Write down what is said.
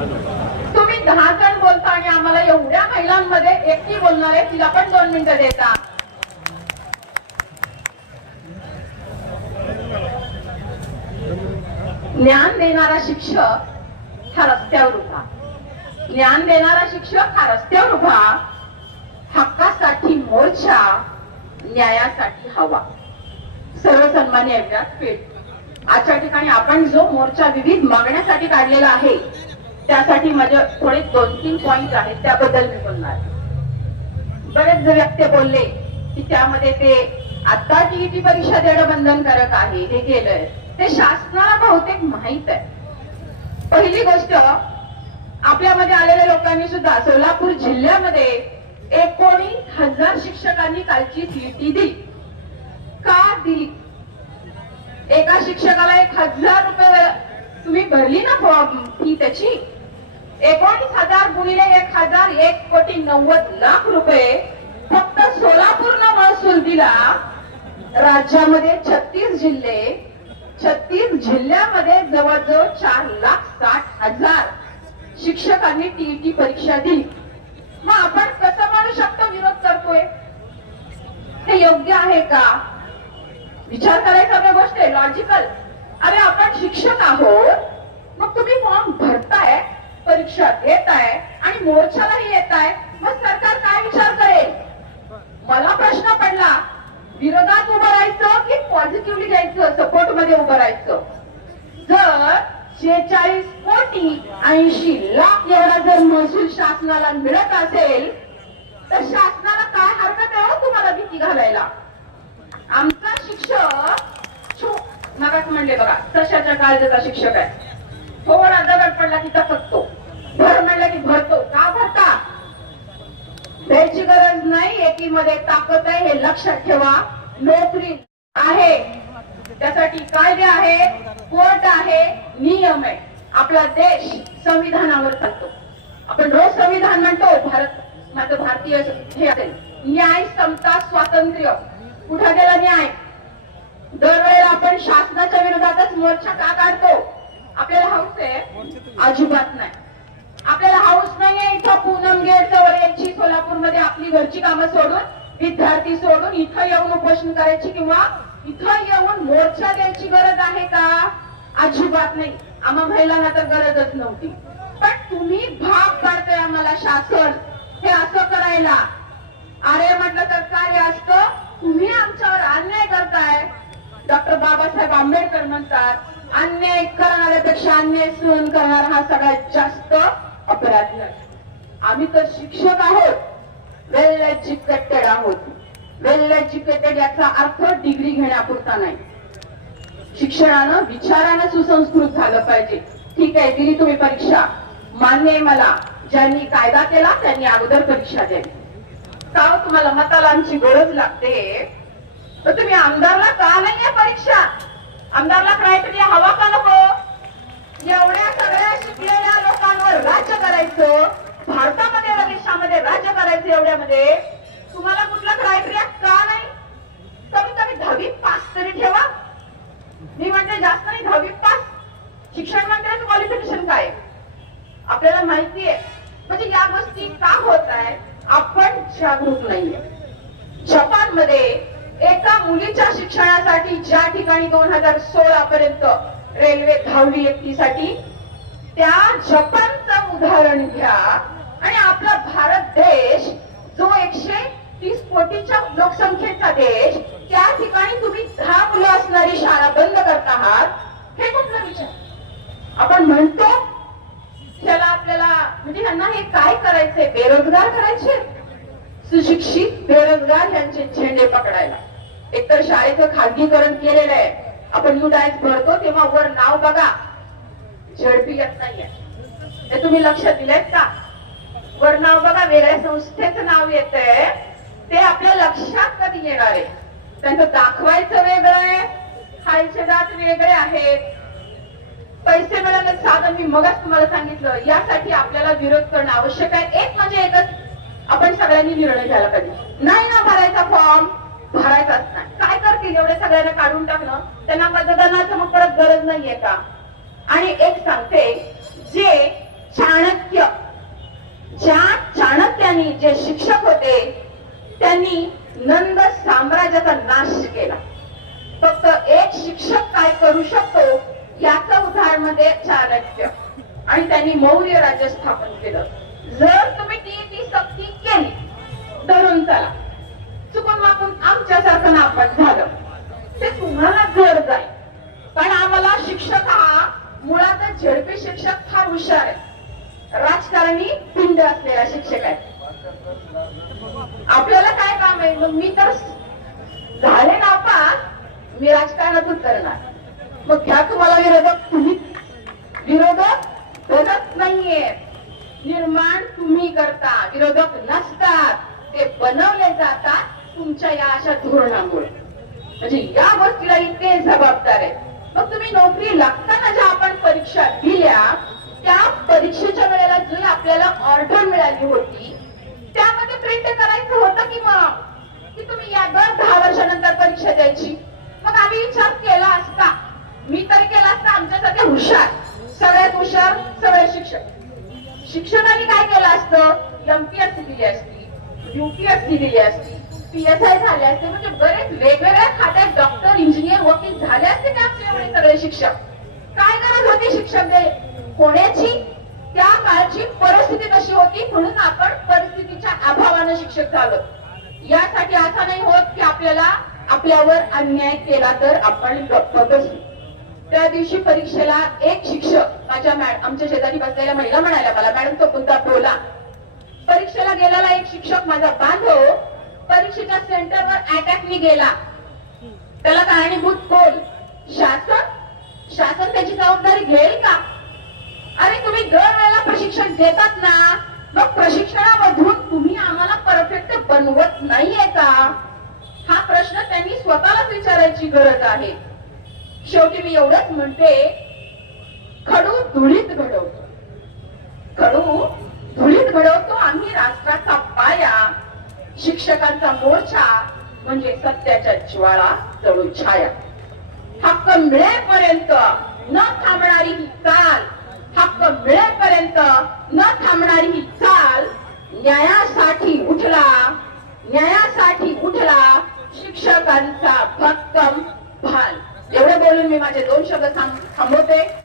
तुम्ही दहा जण बोलता आणि आम्हाला एवढ्या महिलांमध्ये एकटी बोलणार आहे तिला पण दोन मिनिटं देता. ज्ञान देणारा शिक्षक हा रस्त्यावर उभा. ज्ञान देणारा शिक्षक हा रस्त्यावर उभा. हक्कासाठी मोर्चा न्यायासाठी हवा. सर्वसन्मान्य व्यासपीठ आजच्या ठिकाणी आपण जो मोर्चा विविध मागण्यासाठी काढलेला आहे त्यासाठी माझे थोडे दोन तीन पॉइंट आहेत त्याबद्दल मी बोलणार. बरेच व्यक्ती बोलले की त्यामध्ये ते आता टीईटी परीक्षा देणं बंधनकारक आहे हे केलंय ते शासनाला बहुतेक माहीत आहे. पहिली गोष्ट आपल्यामध्ये आलेल्या लोकांनी सुद्धा सोलापूर जिल्ह्यामध्ये एकोणीस हजार शिक्षकांनी कालची सीईटी दिली. का दिली? एका शिक्षकाला एक हजार रुपये तुम्ही भरली ना फॉर्म फी त्याची? एकोणीस हजार गुणिले एक हजार एक कोटी नव्वद लाख रुपये फक्त सोलापूरला महसूल दिला. राज्यामध्ये छत्तीस जिल्हे छत्तीस जिल्ह्यामध्ये जवळजवळ चार लाख साठ हजार शिक्षकांनी टीईटी परीक्षा दिली. मग आपण कसं म्हणू शकतो विरोध करतोय? हे योग्य आहे का? विचार करायचा गोष्ट आहे लॉजिकल अरे आपण शिक्षक आहोत परीक्षा परीक्षा घेताय आणि मोर्चालाही येताय मग सरकार काय विचार करेल? मला प्रश्न पडला विरोधात उभं राहायचं की पॉझिटिव्हली घ्यायचं सपोर्टमध्ये उभं राहायचं? जर शेचाळीस कोटी ऐंशी लाख एवढा जर महसूल शासनाला मिळत असेल तर शासनाला काय हरकत आहे हो तुम्हाला भीती घालायला? आमचा शिक्षक छो म्हणले बघा तशाच्या काळजाचा शिक्षक आहे. थोडा दगड पडला की टपकतो भर म्हणलं की भरतो? का भरता? त्याची गरज नाही एकीमध्ये ताकद आहे हे लक्षात ठेवा. नोकरी आहे त्यासाठी कायदे आहे कोर्ट आहे नियम आहे. आपला देश संविधानावर चालतो. आपण रोज संविधान म्हणतो भारत माझं भारतीय हे असेल न्याय समता स्वातंत्र्य. कुठं गेला न्याय? दरवेळेला आपण शासनाच्या विरोधातच मोर्चा का काढतो? आपल्याला हवसे अजिबात नाही. यायचा पूनम गेटजवळ यांची कोल्हापूरमध्ये आपली घरची कामं सोडून विद्यार्थी सोडून इथं येऊन उपोषण करायची किंवा इथं येऊन मोर्चा द्यायची गरज आहे का? अजिबात नाही. आम्हा महिलांना तर गरजच नव्हती. पण तुम्ही भाग पाडताय आम्हाला शासन. हे असं करायला. अरे म्हटलं तर काय असतं? तुम्ही आमच्यावर अन्याय करताय. डॉक्टर बाबासाहेब आंबेडकर म्हणतात अन्याय करणाऱ्यापेक्षा अन्याय सहन करणारा हा सगळ्यात जास्त अपराधी आहे आम्ही तर शिक्षक आहोत. वेल एज्युकेटेड आहोत. वेल एज्युकेटेड याचा अर्थ डिग्री घेण्यापुरता नाही. शिक्षणानं विचारानं सुसंस्कृत झालं पाहिजे. ठीक आहे दिली तुम्ही परीक्षा. मान्य आहे मला ज्यांनी कायदा केला त्यांनी अगोदर परीक्षा द्यावी. का हो, तुम्हाला मताला आमची गरज लागते? तर तुम्ही आमदारला का नाही परीक्षा? आमदारला क्रायटेरिया हवा का नको? एवढ्या राज्य करायचं? भारतामध्ये व देशामध्ये राज्य करायचं एवढ्यामध्ये? तुम्हाला कुठला क्रायटेरिया का नाही? कमी कमी दहावी पास तरी ठेवा. मी म्हणते जास्त नाही दहावी पास शिक्षण मंत्र्याचं क्वालिफिकेशन काय? आपल्याला माहिती आहे. म्हणजे या गोष्टी का होत आहे? आपण जागरूक नाहीये. जपानमध्ये एका मुलीच्या शिक्षणासाठी ज्या ठिकाणी दोन हजार सोळा पर्यंत रेल्वे धावली एकटीसाठी त्या जपान उदाहरण घ्या. आणि आपला भारत देश जो एकशे तीस कोटीच्या लोकसंख्येचा देश त्या ठिकाणी तुम्ही दहा मुलं असणारी शाळा बंद करत आहात हे कुठला विचार? आपण म्हणतो त्याला आपल्याला म्हणजे ह्यांना हे काय करायचंय? बेरोजगार करायचे सुशिक्षित बेरोजगार यांचे झेंडे पकडायला. एकतर शाळेचं खाजगीकरण केलेलं आहे. आपण यू डायस भरतो तेव्हा वर नाव बघा. झडपी येत नाहीये. ते तुम्ही लक्ष दिलेत का? वर नाव बघा वेगळ्या संस्थेचं नाव येतंय. ते आपल्या लक्षात कधी येणार आहे? त्यांचं दाखवायचं वेगळं आहे खायचे दात वेगळे आहेत. पैसे मिळाले साधन मी मगच तुम्हाला सांगितलं. यासाठी आपल्याला विरोध करणं आवश्यक आहे. एक म्हणजे एकच आपण सगळ्यांनी निर्णय घ्यायला पाहिजे. नाही ना भरायचा फॉर्म भरायचाच नाही. काय करतील? एवढे सगळ्यांना काढून टाकणं? त्यांना मतदानाचं मग परत गरज नाहीये का? आणि एक सांगते जे चाणक्य. ज्या चाणक्यानी जे शिक्षक होते त्यांनी नंद साम्राज्याचा नाश केला. फक्त एक शिक्षक काय करू शकतो याच उदाहरणमध्ये चाणक्य. आणि त्यांनी मौर्य राज्य स्थापन केलं. जर तुम्ही ती ती सक्ती मग मी तर झाले नापास मी राजकारणातून उतरणार. मग घ्या तुम्हाला विरोधक तुम्ही विरोधक बनत नाहीये. निर्माण तुम्ही करता. विरोधक नसतात. ते बनवले जातात तुमच्या या अशा धोरणामुळे. म्हणजे या गोष्टीला इतके जबाबदार आहे मग तुम्ही नोकरी लागताना ज्या आपण परीक्षा दिल्या त्या परीक्षेच्या वेळेला जी आपल्याला ऑर्डर मिळाली होती त्यामध्ये प्रिंट करायचं होतं की मग? की दर दहा वर्षानंतर परीक्षा द्यायची. मग आम्ही विचार केला असता मी तरी केला असता आमच्यासारखे हुशार सगळ्यात हुशार सगळे शिक्षक. शिक्षकांनी काय केलं असतं? एमपीएससी दिली असती युपीएससी दिली असती पीएसआय झाले असते म्हणजे बरेच वेगवेगळ्या खात्यात डॉक्टर इंजिनियर वकील झाले असते का आपल्या एवढे सगळे शिक्षक? काय गरज होती शिक्षक दे होण्याची त्या काळची परिस्थिती कशी होती? म्हणून आपण परिस्थितीच्या अभावानं शिक्षक झालो. यासाठी असं नाही होत की आपल्याला आपल्यावर अन्याय केला तर आपण गप्प बसू त्या दिवशी परीक्षेला एक शिक्षक माझ्या मॅडम आमच्या शेजारी बसलेल्या महिला म्हणाल्या मला मॅडम तो मुद्दा बोला. परीक्षेला गेलेला एक शिक्षक माझा बांधव परीक्षेच्या सेंटरवर अटॅकनी गेला. त्याला कारणीभूत कोण? शासन? शासन त्याची जबाबदारी घेईल का? अरे तुम्ही दरवेळेला प्रशिक्षण देतात ना. मग प्रशिक्षणामधून तुम्ही आम्हाला परफेक्ट बनवत नाहीये का? हा प्रश्न त्यांनी स्वतःलाच विचारायची गरज आहे. शेवटी मी एवढंच म्हणते खडू धुळीत घडवतो. खडू धुळीत घडवतो आम्ही राष्ट्राचा पाया शिक्षकांचा मोर्चा म्हणजे सत्याच्या ज्वाळा जळू छाया. हक्क मिळेपर्यंत न थांबणारी ही चाल हक्क मिळेपर्यंत न थांबणारी चाल न्यायासाठी उठला. न्यायासाठी उठला शिक्षकांचा भक्कम भाल एवढे बोलून मी माझे दोन शब्द थांबवते.